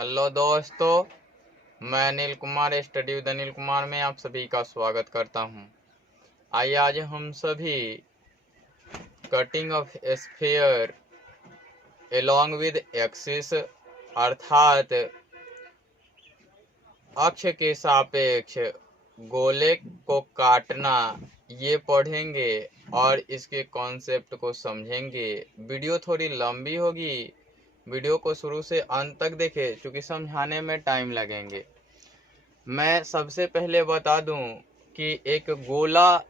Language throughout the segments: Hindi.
हेलो दोस्तों, मैं अनिल कुमार स्टडी विद अनिल कुमार में आप सभी का स्वागत करता हूं। आइए आज हम सभी cutting of sphere along with axis अर्थात अक्ष के सापेक्ष गोले को काटना ये पढ़ेंगे और इसके कॉन्सेप्ट को समझेंगे। वीडियो थोड़ी लंबी होगी, वीडियो को शुरू से अंत तक देखें क्योंकि समझाने में टाइम लगेंगे। मैं सबसे पहले बता दूं कि एक गोला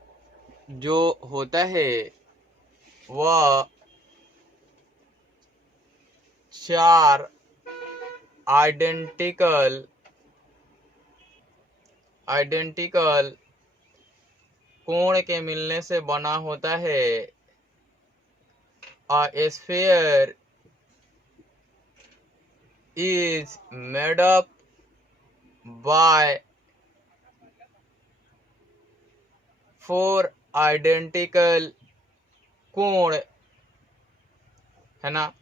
जो होता है वह 4 आइडेंटिकल कोण के मिलने से बना होता है। A sphere is made up by 4 identical कोण, है ना।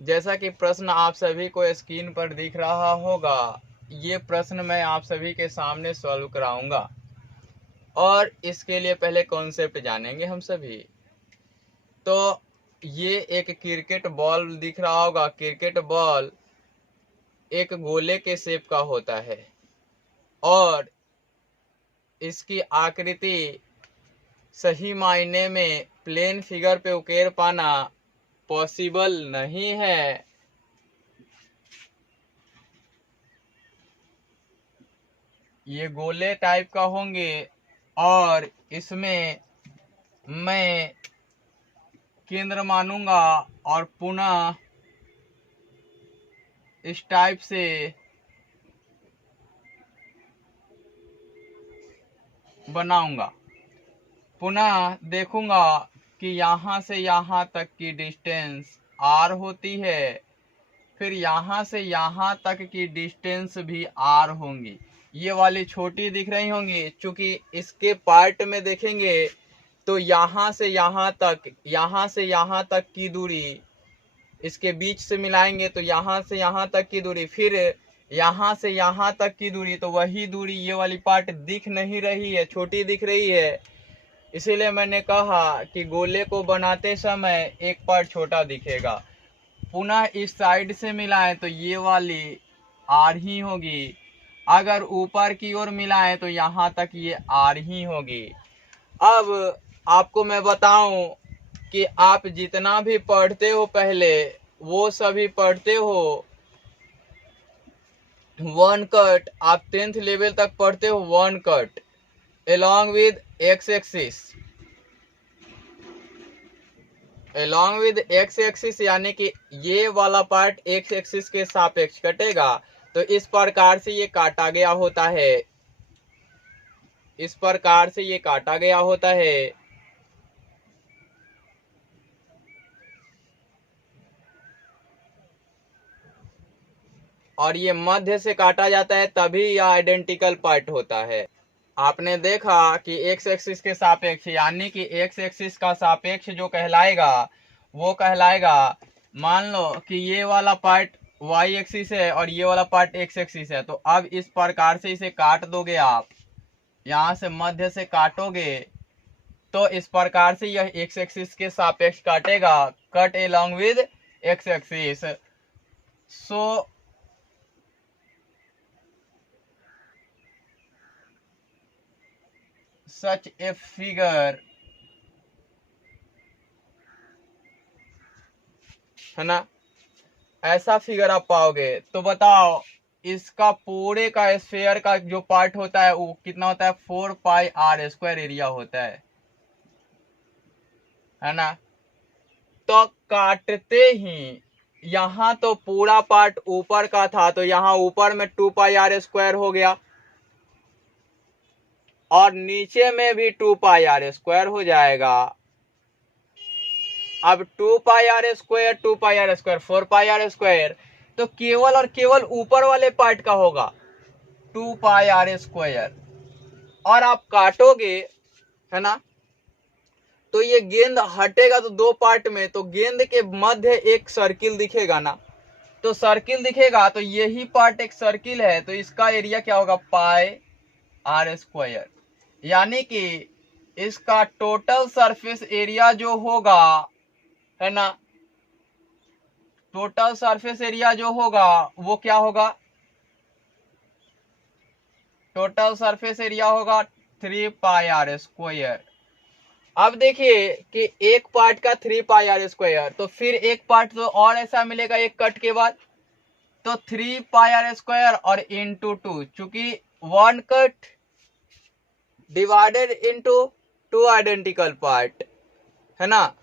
जैसा कि प्रश्न आप सभी को स्क्रीन पर दिख रहा होगा, ये प्रश्न मैं आप सभी के सामने सॉल्व कराऊंगा और इसके लिए पहले कॉन्सेप्ट जानेंगे हम सभी। तो ये एक क्रिकेट बॉल दिख रहा होगा। क्रिकेट बॉल एक गोले के शेप का होता है और इसकी आकृति सही मायने में प्लेन फिगर पे उकेर पाना पॉसिबल नहीं है। ये गोले टाइप का होंगे और इसमें मैं केंद्र मानूंगा और पुनः इस टाइप से बनाऊंगा। पुनः देखूंगा कि यहाँ से यहाँ तक की डिस्टेंस r होती है, फिर यहाँ से यहाँ तक की डिस्टेंस भी r होंगी। ये वाली छोटी दिख रही होंगी, चूंकि इसके पार्ट में देखेंगे तो यहाँ से यहाँ तक की दूरी इसके बीच से मिलाएंगे तो यहाँ से यहाँ तक की दूरी, फिर यहाँ से यहाँ तक की दूरी, तो वही दूरी ये वाली पार्ट दिख नहीं रही है, छोटी दिख रही है। इसीलिए मैंने कहा कि गोले को बनाते समय एक पार्ट छोटा दिखेगा। पुनः इस साइड से मिलाएं तो ये वाली आर ही होगी। अगर ऊपर की ओर मिलाएं तो यहाँ तक ये आर ही होगी। अब आपको मैं बताऊं कि आप जितना भी पढ़ते हो पहले वो सभी पढ़ते हो वन कट। आप 10th लेवल तक पढ़ते हो one cut along with x axis, यानी कि ये वाला पार्ट x एक्सिस के सापेक्ष कटेगा। तो इस प्रकार से ये काटा गया होता है, इस प्रकार से ये काटा गया होता है। और ये मध्य से काटा जाता है, तभी यह आइडेंटिकल पार्ट होता है। आपने देखा कि x एक्सिस के सापेक्ष, यानी कि x एक्सिस का सापेक्ष जो कहलाएगा वो कहलाएगा, मान लो कि ये वाला पार्ट y एक्सिस है और ये वाला पार्ट x एक्सिस है। तो अब इस प्रकार से इसे काट दोगे, आप यहां से मध्य से काटोगे तो इस प्रकार से यह x एक्सिस के सापेक्ष काटेगा, cut along with x axis. So such a figure, है ना, ऐसा फिगर आप पाओगे। तो बताओ इसका पूरे का स्फीयर का जो पार्ट होता है वो कितना होता है, 4 पाई r स्क्वायर एरिया होता है ना। तो काटते ही यहाँ तो पूरा पार्ट ऊपर का था, तो यहाँ ऊपर में 2 पाई r स्क्वायर हो गया और नीचे में भी 2 पाई r स्क्वायर हो जाएगा। अब 2 पाई r स्क्वायर 2 पाई r स्क्वायर 4 पाई r स्क्वायर, तो केवल और केवल ऊपर वाले पार्ट का होगा 2 पाई r स्क्वायर। और आप काटोगे, है ना, तो ये गेंद हटेगा तो 2 पार्ट में, तो गेंद के मध्य एक सर्किल दिखेगा ना, तो सर्किल दिखेगा, तो यही पार्ट एक सर्किल है, तो इसका एरिया क्या होगा, पाई आर स्क्वायर। यानी कि इसका टोटल सरफेस एरिया जो होगा, है ना, टोटल सरफेस एरिया जो होगा वो क्या होगा, टोटल सरफेस एरिया होगा 3 पाई आर स्क्वायर। अब देखिए कि एक पार्ट का 3 पाई आर स्क्वायर, तो फिर एक पार्ट तो और ऐसा मिलेगा एक कट के बाद, तो 3 पाई आर स्क्वायर और इंटू 2, चूंकि 1 cut divided into 2 identical part, है ना,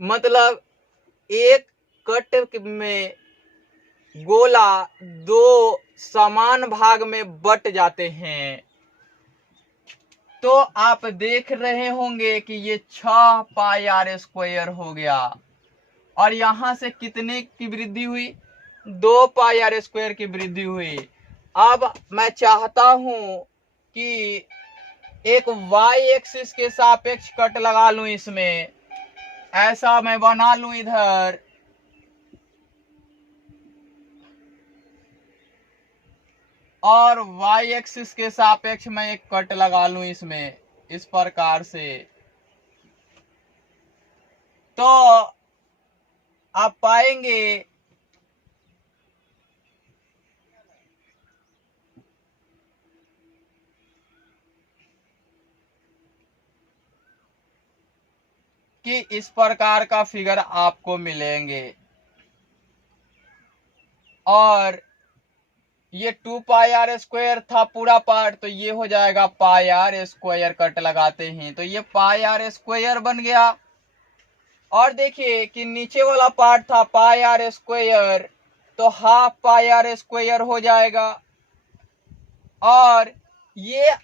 मतलब एक कट में गोला 2 समान भाग में बट जाते हैं। तो आप देख रहे होंगे कि ये 6 पाई आर स्क्वायर हो गया, और यहां से कितने की वृद्धि हुई, 2 पाई आर स्क्वायर की वृद्धि हुई। अब मैं चाहता हूं कि एक वाई एक्सिस के सापेक्ष कट लगा लूं इसमें, ऐसा मैं बना लूं इधर, और वाई एक्सिस के सापेक्ष मैं एक कट लगा लूं इसमें इस प्रकार से। तो आप पाएंगे कि इस प्रकार का फिगर आपको मिलेंगे, और ये 2 पाई आर स्क्वायर था पूरा पार्ट, तो ये हो जाएगा पाई आर स्क्वायर कट लगाते हैं, तो ये पाई आर स्क्वायर बन गया। और देखिए कि नीचे वाला पार्ट था पाई आर स्क्वायर, तो हाफ पाई आर स्क्वायर हो जाएगा, और ये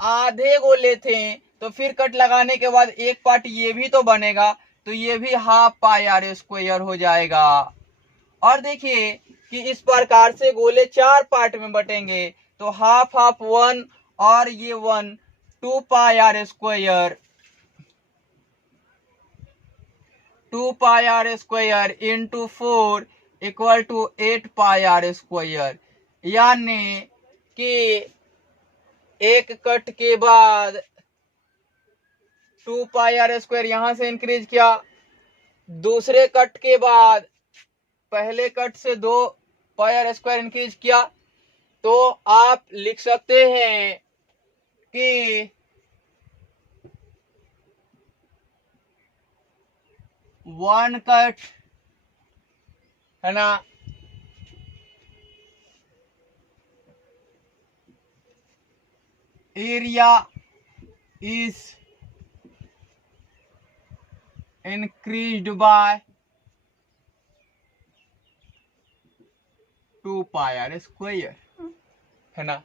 आधे गोले थे, तो फिर कट लगाने के बाद एक पार्ट ये भी तो बनेगा, तो ये भी हाफ पाई आर स्क्वायर हो जाएगा। और देखिए कि इस प्रकार से गोले 4 पार्ट में बटेंगे, तो हाफ हाफ 1 और ये 1, 2 pi R square, 2 pi R square into 4 equal to 8 pi R square. यानी कि एक कट के बाद 2 पाई आर स्क्वायर यहां से इंक्रीज किया, दूसरे कट के बाद पहले कट से 2 पाई आर स्क्वायर इंक्रीज किया, तो आप लिख सकते हैं कि 1 कट, है ना, area is increased by 2 pi R square, है ना।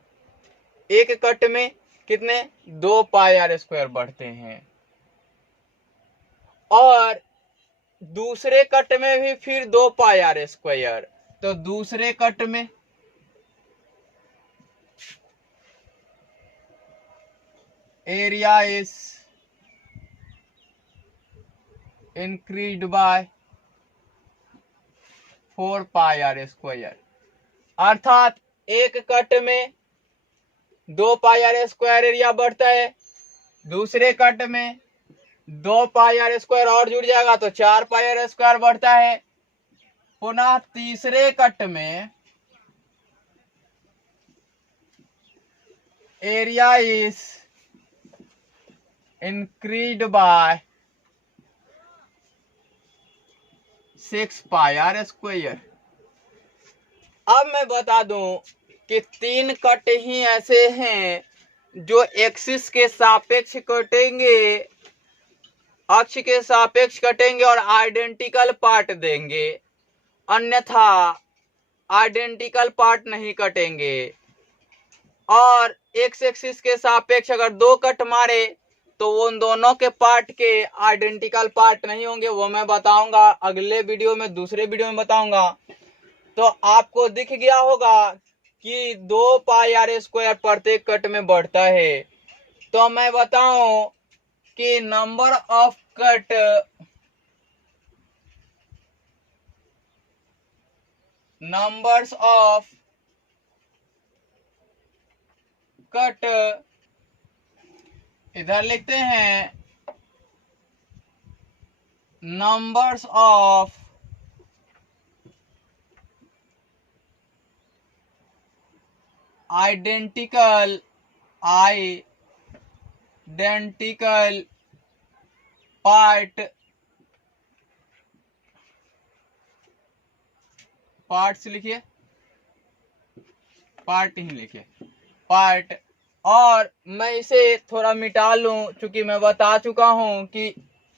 एक कट में कितने 2 पाई आर स्क्वायर बढ़ते हैं, और दूसरे कट में भी फिर 2 पाई आर स्क्वायर, तो दूसरे कट में area is increased by 4 pi R square. अर्थात एक कट में 2 पाई आर स्क्वायर एरिया बढ़ता है, दूसरे कट में 2 पाई आर स्क्वायर और जुड़ जाएगा तो 4 पाई आर स्क्वायर बढ़ता है। पुनः तीसरे कट में area is increased by 6 pi R square. अब मैं बता दूं कि 3 कट ही ऐसे हैं जो एक्सिस के सापेक्ष कटेंगे, अक्ष के सापेक्ष कटेंगे और आइडेंटिकल पार्ट देंगे, अन्यथा आइडेंटिकल पार्ट नहीं कटेंगे। और एक्स एक्सिस के सापेक्ष अगर 2 कट मारे तो उन दोनों के पार्ट के आइडेंटिकल पार्ट नहीं होंगे, वो मैं बताऊंगा अगले वीडियो में, दूसरे वीडियो में बताऊंगा। तो आपको दिख गया होगा कि 2 पाई आर स्क्वायर प्रत्येक कट में बढ़ता है। तो मैं बताऊं कि number of cut numbers of cut, इधर लिखते हैं नंबर्स ऑफ आइडेंटिकल पार्ट्स लिखिए, पार्ट ही लिखिए, पार्ट। और मैं इसे थोड़ा मिटा लूं, चूंकि मैं बता चुका हूं कि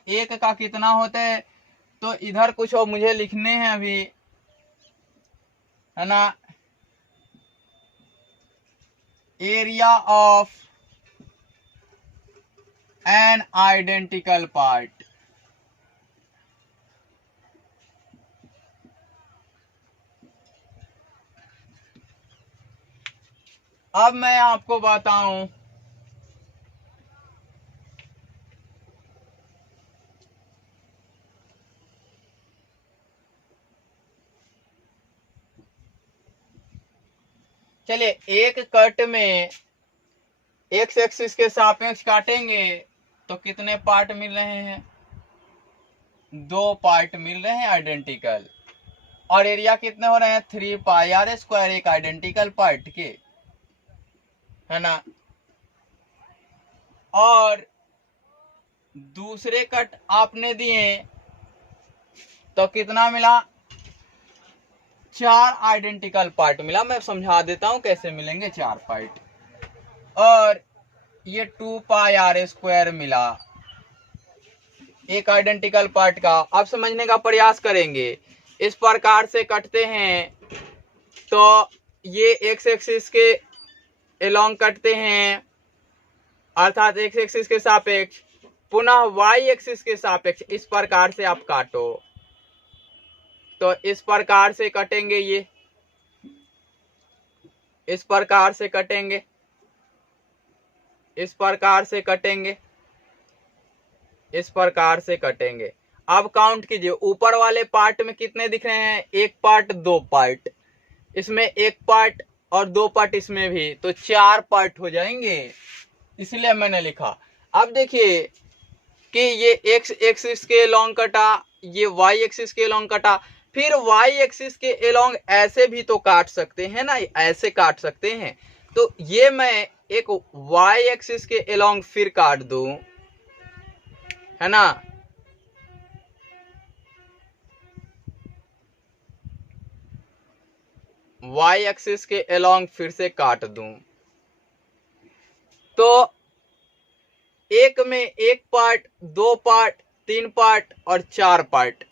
एक का कितना होता है, तो इधर कुछ और मुझे लिखने हैं अभी, है ना। Area of an identical part, अब मैं आपको बताऊं चलिए एक कट में एक्स एक्सिस के सापेक्ष काटेंगे तो कितने पार्ट मिल रहे हैं, 2 पार्ट मिल रहे हैं आइडेंटिकल। और एरिया कितने हो रहे हैं, 3 पाई आर स्क्वायर, एक आइडेंटिकल पार्ट के, है ना। और दूसरे कट आपने दिए तो कितना मिला, 4 आइडेंटिकल पार्ट मिला। मैं समझा देता हूं कैसे मिलेंगे 4 पार्ट। और ये 2 पाई आर स्क्वायर मिला एक आइडेंटिकल पार्ट का। अब समझने का प्रयास करेंगे, इस प्रकार से कटते हैं तो ये एक्स एक्सिस के एलोंग कटते हैं, अर्थात एक्स एक्सिस के सापेक्ष, पुनः वाई एक्सिस के सापेक्ष इस प्रकार से आप काटो तो इस प्रकार से कटेंगे, ये इस प्रकार से कटेंगे, इस प्रकार से कटेंगे, इस प्रकार से कटेंगे। अब काउंट कीजिए, ऊपर वाले पार्ट में कितने दिख रहे हैं, 1 पार्ट 2 पार्ट, इसमें 1 पार्ट और 2 पार्ट इसमें भी, तो 4 पार्ट हो जाएंगे, इसलिए मैंने लिखा। अब देखिए कि ये एक्स एक्सिस के लॉन्ग कटा, ये वाई एक्सिस के लॉन्ग कटा, फिर वाई एक्सिस के एलोंग ऐसे भी तो काट सकते हैं ना, ऐसे काट सकते हैं। तो ये मैं एक वाई एक्सिस के एलोंग फिर काट दूं, है ना। वाई एक्सिस के एलोंग फिर से काट दूं तो एक में 1 पार्ट 2 पार्ट 3 पार्ट और 4 पार्ट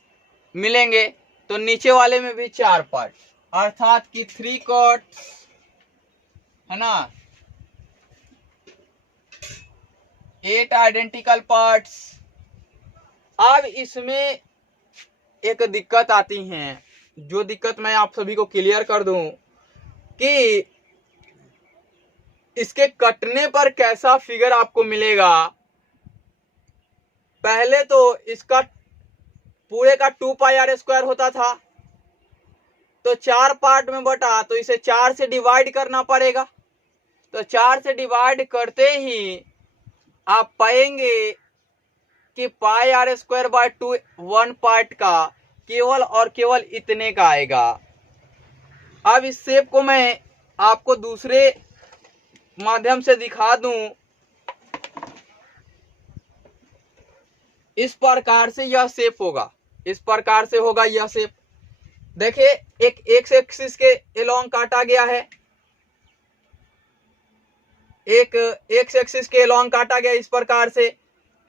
मिलेंगे, तो नीचे वाले में भी 4 पार्ट, अर्थात कि 3 कट्स, है ना, 8 आइडेंटिकल पार्ट्स। अब इसमें एक दिक्कत आती है, जो दिक्कत मैं आप सभी को क्लियर कर दूं कि इसके कटने पर कैसा फिगर आपको मिलेगा। पहले तो इसका पूरे का 2 पाई आर स्क्वायर होता था, तो 4 पार्ट में बटा, तो इसे 4 से डिवाइड करना पड़ेगा। तो 4 से डिवाइड करते ही आप पाएंगे कि पाई आर स्क्वायर बाय 2 1 पार्ट का केवल और केवल इतने का आएगा। अब इस शेप को मैं आपको दूसरे माध्यम से दिखा दूं, इस प्रकार से यह शेप होगा, इस प्रकार से होगा यह शेप। देखिए एक एक्स एक्सिस के एलोंग काटा गया है, एक एक्स एक्सिस के एलोंग काटा गया इस प्रकार से,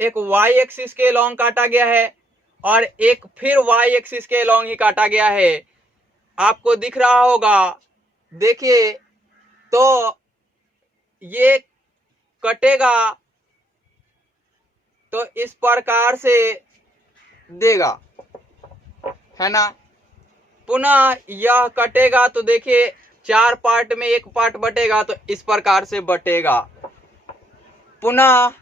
एक वाई एक्सिस के एलोंग काटा गया है और एक फिर वाई एक्सिस के एलोंग ही काटा गया है। आपको दिख रहा होगा, देखिए तो ये कटेगा तो इस प्रकार से देगा, है ना। पुनः यह कटेगा तो देखिए 4 पार्ट में 1 पार्ट बटेगा तो इस प्रकार से बटेगा। पुनः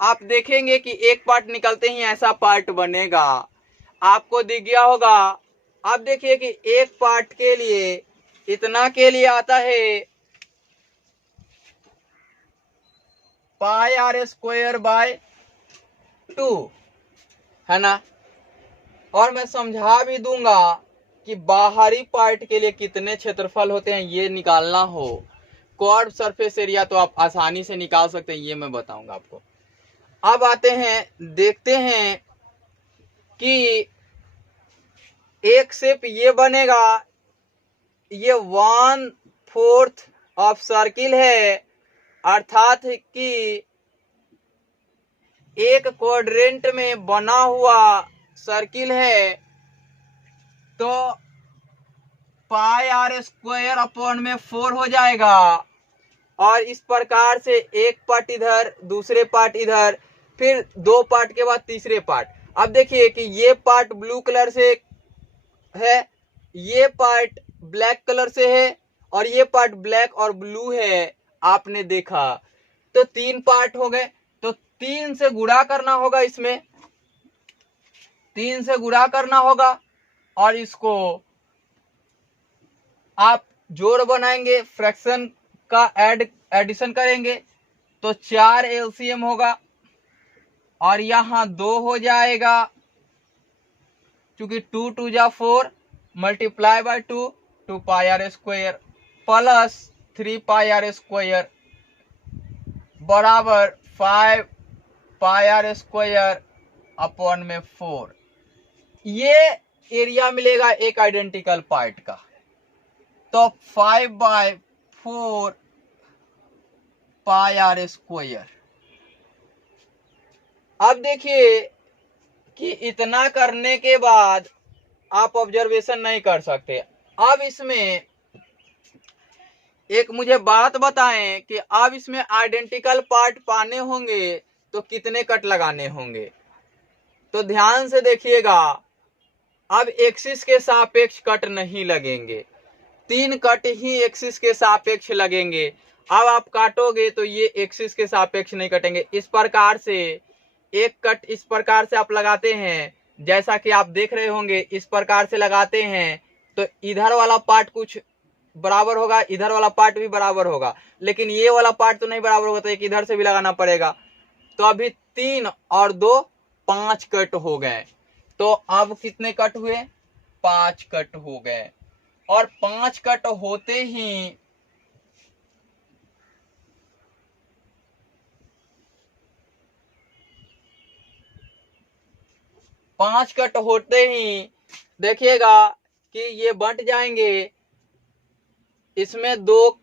आप देखेंगे कि 1 पार्ट निकलते ही ऐसा पार्ट बनेगा। आपको दिख गया होगा अब देखिए कि एक पार्ट के लिए इतना के लिए आता है पाई आर स्क्वायर बाय 2, है ना। और मैं समझा भी दूंगा कि बाहरी पार्ट के लिए कितने क्षेत्रफल होते हैं, ये निकालना हो कर्व सरफेस एरिया तो आप आसानी से निकाल सकते हैं, ये मैं बताऊंगा आपको। अब आते हैं, देखते हैं कि एक शेप ये बनेगा, ये 1/4 ऑफ सर्किल है, अर्थात कि एक क्वाड्रेंट में बना हुआ सर्किल है, तो पाई आर स्क्वायर अपॉन में 4 हो जाएगा। और इस प्रकार से एक पार्ट इधर, दूसरे पार्ट इधर, फिर दो पार्ट के बाद तीसरे पार्ट। अब देखिए कि ये पार्ट ब्लू कलर से है, ये पार्ट ब्लैक कलर से है, और ये पार्ट ब्लैक और ब्लू है, आपने देखा। तो 3 पार्ट हो गए, तो 3 से गुणा करना होगा, इसमें 3 से गुणा करना होगा, और इसको आप जोड़ बनाएंगे, फ्रैक्शन का एडिशन करेंगे, तो 4 एलसीएम होगा, और यहां 2 हो जाएगा, क्योंकि 2 2 जा 4 multiply by 2 pi R square plus 3 pi R square बराबर 5 पाई आर स्क्वायर अपॉन में 4। ये एरिया मिलेगा एक आइडेंटिकल पार्ट का। तो 5/4 पाई आर स्क्वायर। अब देखिए कि इतना करने के बाद आप ऑब्जर्वेशन नहीं कर सकते। अब इसमें एक मुझे बात बताएं कि अब इसमें आइडेंटिकल पार्ट पाने होंगे तो कितने कट लगाने होंगे। तो ध्यान से देखिएगा, अब एक्सिस के सापेक्ष कट नहीं लगेंगे, 3 कट ही एक्सिस के सापेक्ष लगेंगे। अब आप काटोगे तो ये एक्सिस के सापेक्ष नहीं कटेंगे। इस प्रकार से एक कट इस प्रकार से आप लगाते हैं, जैसा कि आप देख रहे होंगे, इस प्रकार से लगाते हैं तो इधर वाला पार्ट कुछ बराबर होगा, इधर वाला पार्ट भी बराबर होगा, लेकिन ये वाला पार्ट तो नहीं बराबर होगा, तो एक इधर से भी लगाना पड़ेगा। तो अभी 3 और 2 5 कट हो गए। तो अब कितने कट हुए? 5 कट हो गए। और 5 कट होते ही देखिएगा कि ये बंट जाएंगे, इसमें 2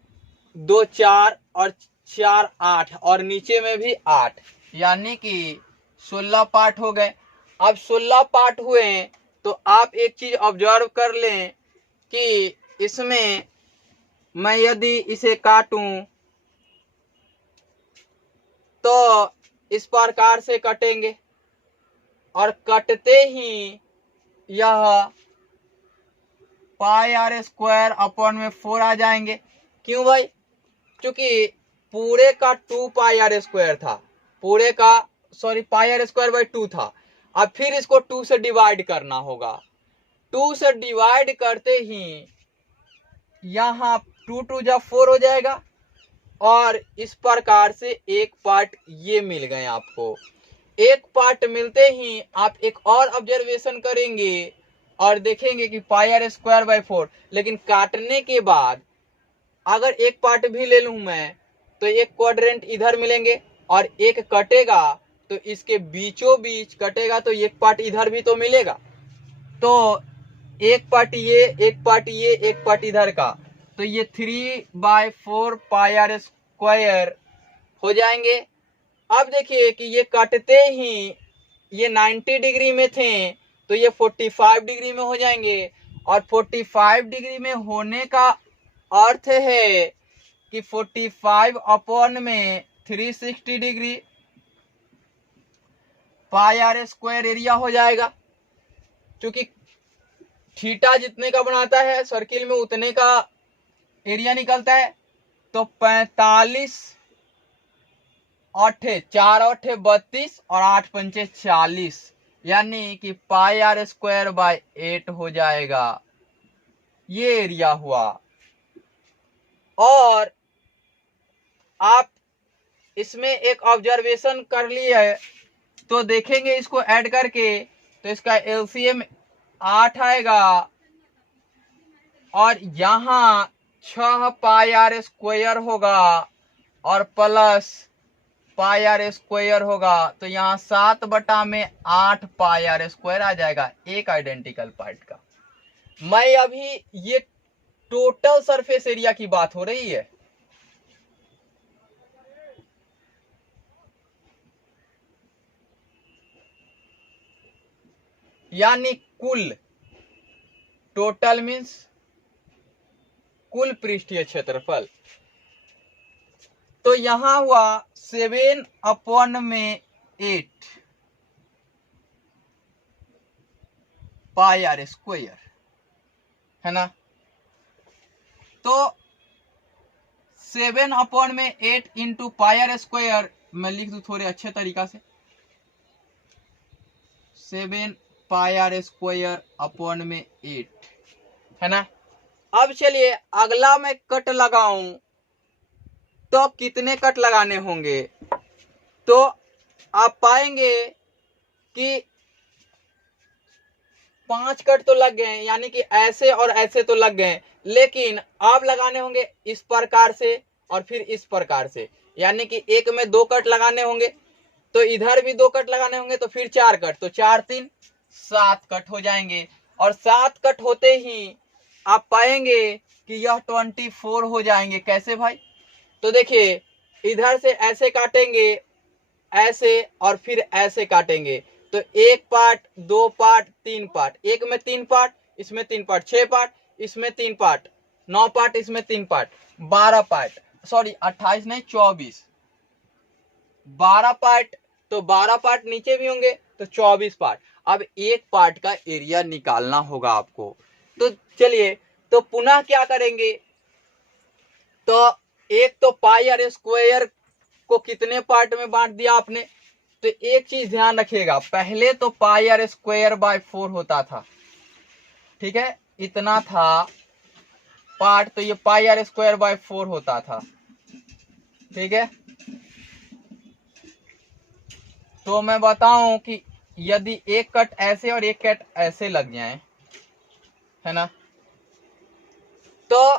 2 4 और 4 8, और नीचे में भी 8, यानी कि 16 पार्ट हो गए। अब 16 पार्ट हुए तो आप एक चीज ऑब्जर्व कर लें कि इसमें मैं यदि इसे काटूं तो इस प्रकार से कटेंगे, और कटते ही यह पाई आर स्क्वायर अपॉन में 4 आ जाएंगे। क्यों भाई? क्योंकि पूरे का 2 पाई आर स्क्वायर था, पूरे का पाई आर स्क्वायर बाई 2 था। अब फिर इसको 2 से डिवाइड करना होगा। 2 से डिवाइड करते ही यहां 2 2 जा 4 हो जाएगा, और इस प्रकार से एक पार्ट ये मिल गए आपको। एक पार्ट मिलते ही आप एक और ऑब्जर्वेशन करेंगे और देखेंगे कि पाई आर स्क्वायर बाई 4, लेकिन काटने के बाद अगर एक पार्ट भी ले लूं मैं तो एक क्वाड्रेंट इधर मिलेंगे, और एक कटेगा तो इसके बीचों बीच कटेगा, तो एक पार्ट इधर भी तो मिलेगा। तो एक पार्ट ये, एक पार्ट ये, एक पार्ट इधर का, तो ये 3/4 पाई आर स्क्वायर हो जाएंगे। अब देखिए कि ये कटते ही ये 90 डिग्री में थे तो ये 45 डिग्री में हो जाएंगे, और 45 डिग्री में होने का अर्थ है कि 45 अपॉन में 360 degree pi R square area हो जाएगा। क्योंकि थीटा जितने का बनाता है सर्किल में उतने का एरिया निकलता है। तो 45 8 4 8 32 और 8 5 40, यानी कि पाई आर स्क्वायर बाय 8 हो जाएगा। ये एरिया हुआ। और आप इसमें एक ऑब्जर्वेशन कर लिए है तो देखेंगे इसको ऐड करके तो इसका एलसीएम 8 आएगा और यहाँ 6 पाई आर स्क्वायर होगा और प्लस पाई आर स्क्वायर होगा तो यहाँ 7/8 पाई आर स्क्वायर आ जाएगा एक आइडेंटिकल पार्ट का। मैं अभी ये टोटल सरफेस एरिया की बात हो रही है। यानी कुल, टोटल मीन्स कुल पृष्ठीय क्षेत्रफल। तो यहां हुआ 7/8 पाई आर स्क्वायर, है ना। तो 7/8 इंटू पाई आर स्क्वायर मैं लिख दूं थोड़े अच्छे तरीका से, 7 पाई आर स्क्वायर अपॉन में 8, है ना। अब चलिए अगला मैं कट लगाऊं तो कितने कट लगाने होंगे, तो आप पाएंगे कि 5 कट तो लग गए, यानी कि ऐसे और ऐसे तो लग गए, लेकिन अब लगाने होंगे इस प्रकार से और फिर इस प्रकार से, यानी कि एक में 2 कट लगाने होंगे, तो इधर भी 2 कट लगाने होंगे, तो फिर 4 कट, तो 4 3 7 कट हो जाएंगे। और 7 कट होते ही आप पाएंगे कि यह 24 हो जाएंगे। कैसे भाई, तो देखिए इधर से ऐसे काटेंगे, ऐसे और फिर ऐसे काटेंगे, तो 1 पार्ट 2 पार्ट 3 पार्ट, एक में 3 पार्ट, इसमें 3 पार्ट, 6 पार्ट, इसमें 3 पार्ट, 9 पार्ट, इसमें 3 पार्ट, 12 पार्ट, सॉरी 28 नहीं 24, 12 पार्ट, तो 12 पार्ट नीचे भी होंगे तो 24 पार्ट। अब एक पार्ट का एरिया निकालना होगा आपको, तो चलिए तो पुनः क्या करेंगे, तो एक तो पाई आर स्क्वायर को कितने पार्ट में बांट दिया आपने, तो एक चीज ध्यान रखिएगा, पहले तो पाई आर स्क्वायर बाय 4 होता था, ठीक है, इतना था पार्ट, तो ये पाई आर स्क्वायर बाय 4 होता था, ठीक है। तो मैं बताऊं कि यदि एक कट ऐसे और एक कट ऐसे लग जाए, है ना, तो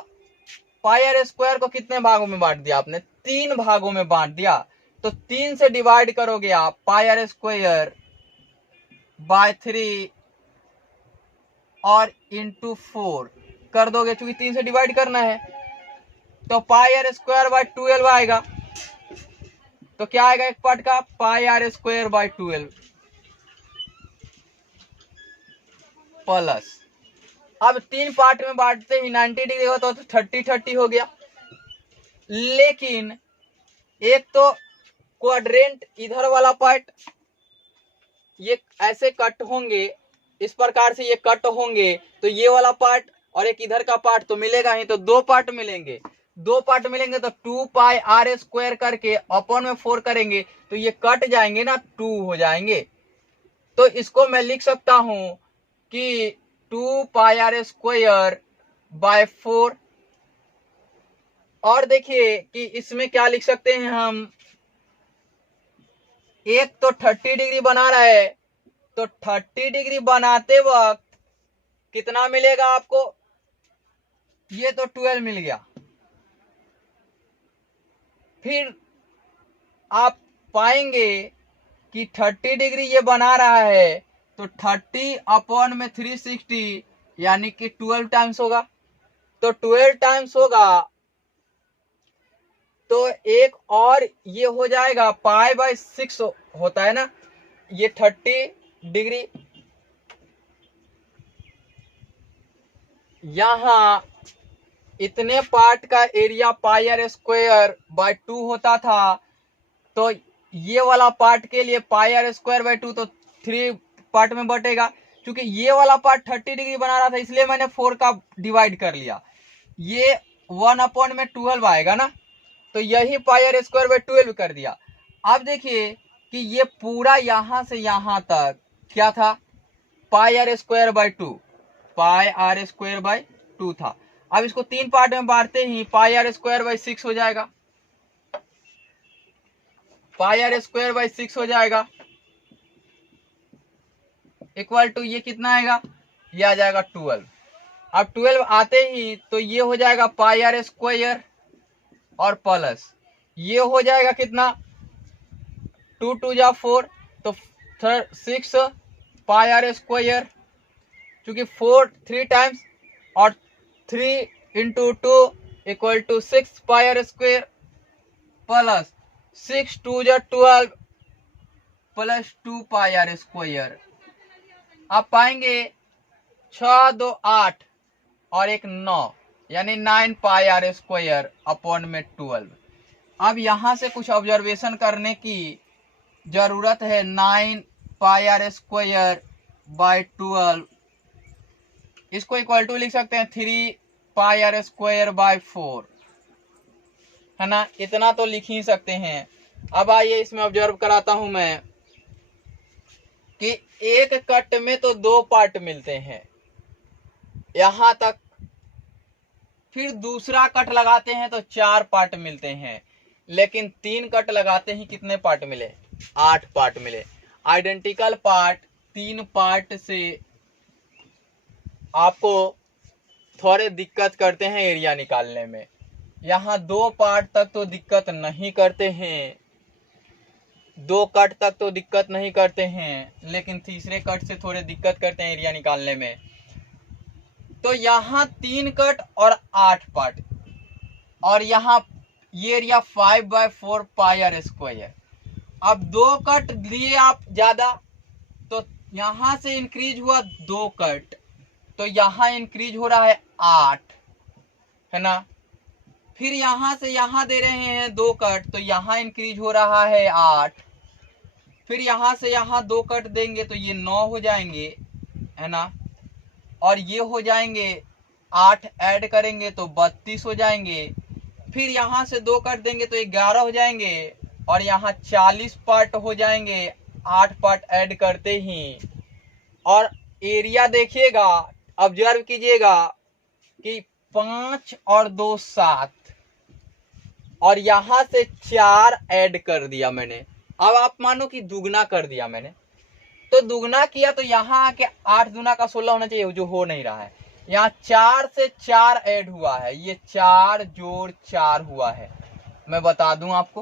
पाई आर स्क्वायर को कितने भागों में बांट दिया आपने, 3 भागों में बांट दिया, तो 3 से डिवाइड करोगे आप पाई आर स्क्वायर बाय 3 और इंटू 4 कर दोगे, चूंकि 3 से डिवाइड करना है, तो पाई आर स्क्वायर बाय 12 आएगा। तो क्या आएगा एक पार्ट का, पाई आर स्क्वायर बाय 12 प्लस, अब 3 पार्ट में बांटते ही 90 डिग्री होता तो 30-30 हो गया, लेकिन एक तो क्वाड्रेंट इधर वाला पार्ट, ये ऐसे कट होंगे, इस प्रकार से ये कट होंगे, तो ये वाला पार्ट और एक इधर का पार्ट तो मिलेगा ही, तो 2 पार्ट मिलेंगे, 2 पार्ट मिलेंगे तो 2 पाई आर स्क्वायर करके अपॉन में 4 करेंगे तो ये कट जाएंगे ना, 2 हो जाएंगे। तो इसको मैं लिख सकता हूं कि 2 पाई आर स्क्वायर बाय 4, और देखिए कि इसमें क्या लिख सकते हैं हम, एक तो 30 डिग्री बना रहा है, तो 30 डिग्री बनाते वक्त कितना मिलेगा आपको, ये तो 12 मिल गया। फिर आप पाएंगे कि 30 डिग्री ये बना रहा है, तो 30 अपॉन में 360 यानी कि 12 टाइम्स होगा, तो 12 टाइम्स होगा तो एक और ये हो जाएगा पाई बाय 6 होता है ना, ये 30 डिग्री, यहां इतने पार्ट का area pi R square by 2 होता था, तो ये वाला पार्ट के लिए पाई आर स्क्वायर बाय 2 तो 3 पार्ट में बटेगा, क्योंकि ये वाला पार्ट 30 डिग्री बना रहा था इसलिए मैंने 4 का डिवाइड कर लिया, ये 1/12 आएगा ना, तो यही पाई आर स्क्वायर बाय 12 कर दिया। अब देखिए कि ये पूरा यहां से यहां तक क्या था, pi R square by 2, pi R square by 2 था। अब इसको 3 पार्ट में बांटते ही पाई आर स्क्वायर बाई 6 हो जाएगा, पाई आर स्क्वायर बाई 6 हो जाएगा, इक्वल टू ये कितना आएगा, ये आ जाएगा 12। अब 12 आते ही तो ये हो जाएगा पाई आर स्क्वायर और प्लस ये हो जाएगा कितना, 2 2 जा 4 तो 6 पाई आर स्क्वायर, क्योंकि 4 3 टाइम्स और 3 into 2 equal to 6 pi R square plus 6 2 जा 12 प्लस 2 पाई आर स्क्वायर। आप पाएंगे 6 2 8 और एक 9 यानी 9 पाई आर स्क्वायर अपॉन में 12। अब यहां से कुछ ऑब्जर्वेशन करने की जरूरत है। 9 पाई आर स्क्वायर बाई 12, इसको इक्वल टू लिख सकते हैं 3 पाई आर स्क्वायर बाई 4, है ना, इतना तो लिख ही सकते हैं। अब आइए इसमें ऑब्जर्व कराता हूं मैं कि एक कट में तो 2 पार्ट मिलते हैं यहां तक, फिर दूसरा कट लगाते हैं तो 4 पार्ट मिलते हैं, लेकिन 3 कट लगाते ही कितने पार्ट मिले, 8 पार्ट मिले। आइडेंटिकल पार्ट 3 पार्ट से आपको थोड़े दिक्कत करते हैं एरिया निकालने में। यहाँ 2 पार्ट तक तो दिक्कत नहीं करते हैं, 2 कट तक तो दिक्कत नहीं करते हैं, लेकिन तीसरे कट से थोड़े दिक्कत करते हैं एरिया निकालने में। तो यहाँ 3 कट और 8 पार्ट, और यहाँ ये area 5 by 4 pi R square. अब 2 कट लिए आप ज्यादा तो यहां से इंक्रीज हुआ 2 कट, तो यहां इंक्रीज हो रहा है 8, है ना। फिर यहां से यहां दे रहे हैं 2 कट तो यहां इंक्रीज हो रहा है 8। फिर यहां से यहां 2 कट देंगे तो ये 9 हो जाएंगे, है ना, और ये हो जाएंगे 8 ऐड करेंगे तो 32 हो जाएंगे। फिर यहां से 2 कट देंगे तो 11 हो जाएंगे, और यहाँ 40 पार्ट हो जाएंगे 8 पार्ट ऐड करते ही। और एरिया देखिएगा, ऑब्जर्व कीजिएगा कि 5 और 2 7, और यहां से 4 ऐड कर दिया मैंने। अब आप मानो कि दुगना कर दिया मैंने, तो दुगना किया तो यहाँ आके 8 दूना का 16 होना चाहिए, जो हो नहीं रहा है। यहाँ 4 से 4 ऐड हुआ है, ये 4 जोड़ 4 हुआ है। मैं बता दूं आपको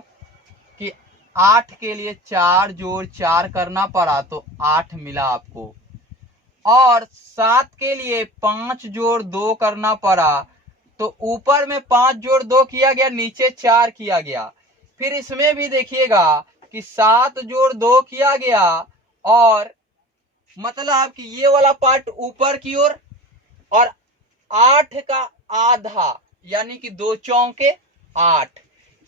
कि 8 के लिए 4 जोड़ 4 करना पड़ा तो 8 मिला आपको, और 7 के लिए 5 जोड़ 2 करना पड़ा तो ऊपर में 5 जोड़ 2 किया गया, नीचे 4 किया गया। फिर इसमें भी देखिएगा कि 7 जोड़ 2 किया गया, और मतलब कि ये वाला पार्ट ऊपर की ओर, और 8 का आधा यानी कि 2 चौके 8।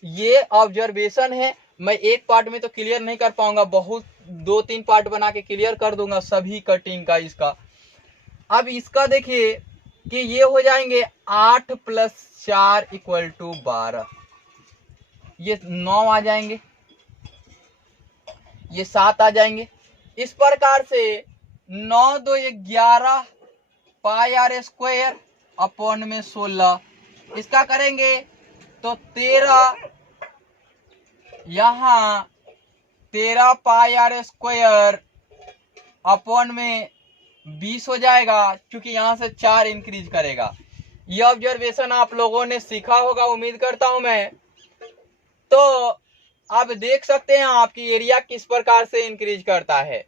ये ऑब्जर्वेशन है। मैं एक पार्ट में तो क्लियर नहीं कर पाऊंगा, बहुत 2-3 पार्ट बना के क्लियर कर दूंगा सभी कटिंग का इसका। अब इसका देखिए कि ये हो जाएंगे 8 + 4 इक्वल टू 12, ये 9 आ जाएंगे, ये 7 आ जाएंगे। इस प्रकार से 9 2 11 पाई आर स्क्वायर अपॉन में 16, इसका करेंगे तो 13, यहाँ 13 पाई आर स्क्वायर अपॉन में 20 हो जाएगा, क्योंकि यहां से 4 इंक्रीज करेगा। ये ऑब्जर्वेशन आप लोगों ने सीखा होगा, उम्मीद करता हूं मैं। तो आप देख सकते हैं आपकी एरिया किस प्रकार से इंक्रीज करता है।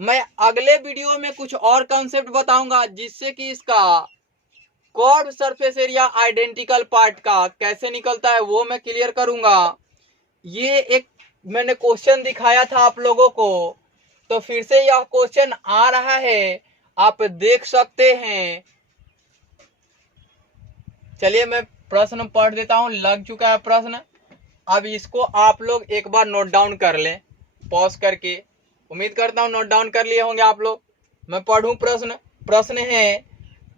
मैं अगले वीडियो में कुछ और कॉन्सेप्ट बताऊंगा, जिससे कि इसका curve surface area identical part का कैसे निकलता है वो मैं क्लियर करूंगा। ये एक मैंने क्वेश्चन दिखाया था आप लोगों को, तो फिर से यह क्वेश्चन आ रहा है, आप देख सकते हैं। चलिए मैं प्रश्न पढ़ देता हूं, लग चुका है प्रश्न। अब इसको आप लोग एक बार नोट डाउन कर लें पॉज करके, उम्मीद करता हूं नोट डाउन कर लिए होंगे आप लोग। मैं पढ़ूं प्रश्न। प्रश्न है,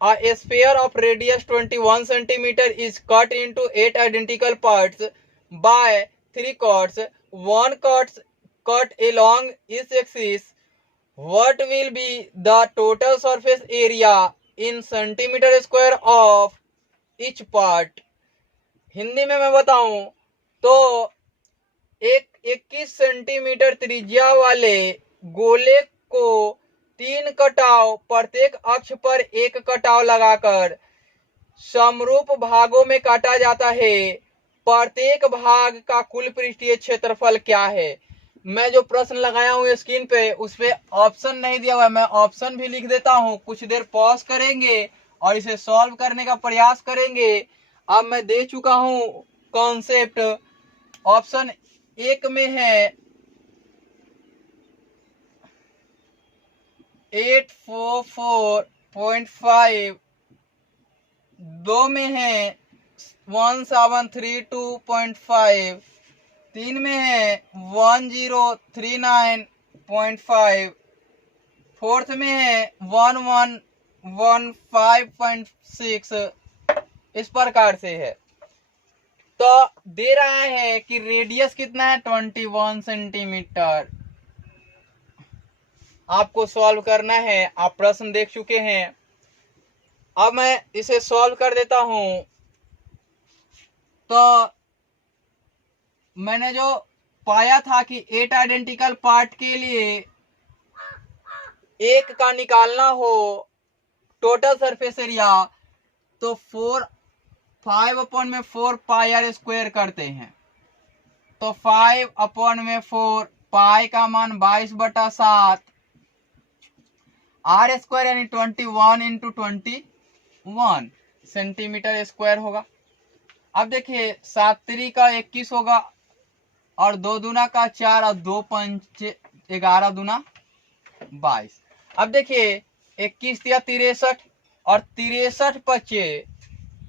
a sphere of radius 21 centimeter is cut into 8 identical parts by 3 cuts. One cut along each axis what will be the total surface area in centimetre square of each part. Hindi में मैं बताऊं तो एक 21 सेंटीमीटर त्रिज्या वाले गोले को 3 कटाव, प्रत्येक अक्ष पर एक कटाव लगाकर समरूप भागों में काटा जाता है। प्रत्येक भाग का कुल पृष्ठीय क्षेत्रफल क्या है। मैं जो प्रश्न लगाया हूं स्क्रीन पे उस पे ऑप्शन नहीं दिया हुआ है, मैं ऑप्शन भी लिख देता हूं। कुछ देर पॉज करेंगे और इसे सॉल्व करने का प्रयास करेंगे। अब मैं दे चुका हूं कॉन्सेप्ट। ऑप्शन एक में है 844.5, 2 में है 1732.5, 3 में है 1039.5, फोर्थ में है 1115.6। इस प्रकार से है। तो दे रहा है कि रेडियस कितना है 21 सेंटीमीटर। आपको सॉल्व करना है, आप प्रश्न देख चुके हैं। अब मैं इसे सॉल्व कर देता हूं। तो मैंने जो पाया था कि 8 आइडेंटिकल पार्ट के लिए एक का निकालना हो टोटल सरफेस एरिया, तो 5/4 पाई आर स्क्वायर करते हैं। तो 5/4 पाई का मान 22/7 आर स्क्वायर यानी 21 इंटू 21 सेंटीमीटर स्क्वायर होगा। अब देखिए 7 का 21 होगा और 2 दूना का 4 और 2 पंचे 11 दूना 22। अब देखिए 21 या 63 और 63 पचे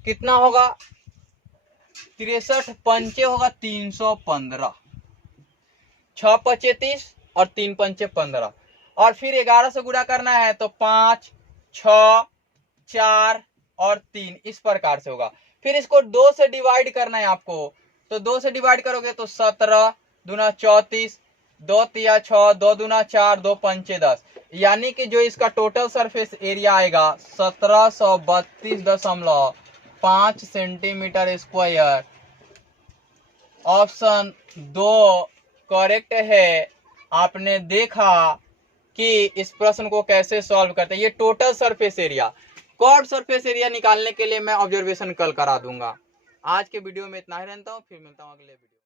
कितना होगा, 63 पंचे होगा 315, 6 पचे 30 और 3 पंचे 15 और फिर 11 से गुणा करना है तो 5, 6, 4 और 3 इस प्रकार से होगा। फिर इसको 2 से डिवाइड करना है आपको, तो 2 से डिवाइड करोगे तो 17 दूना 34, 2 तिया 6, 2 दूना 4, 2 पंचे 10, यानी कि जो इसका टोटल सरफेस एरिया आएगा 1732.5 सेंटीमीटर स्क्वायर। ऑप्शन 2 करेक्ट है। आपने देखा कि इस प्रश्न को कैसे सॉल्व करते हैं। ये total surface area, curved surface area निकालने के लिए मैं ऑब्जर्वेशन कल करा दूंगा। आज के वीडियो में इतना ही रहता हूँ, फिर मिलता हूँ अगले वीडियो।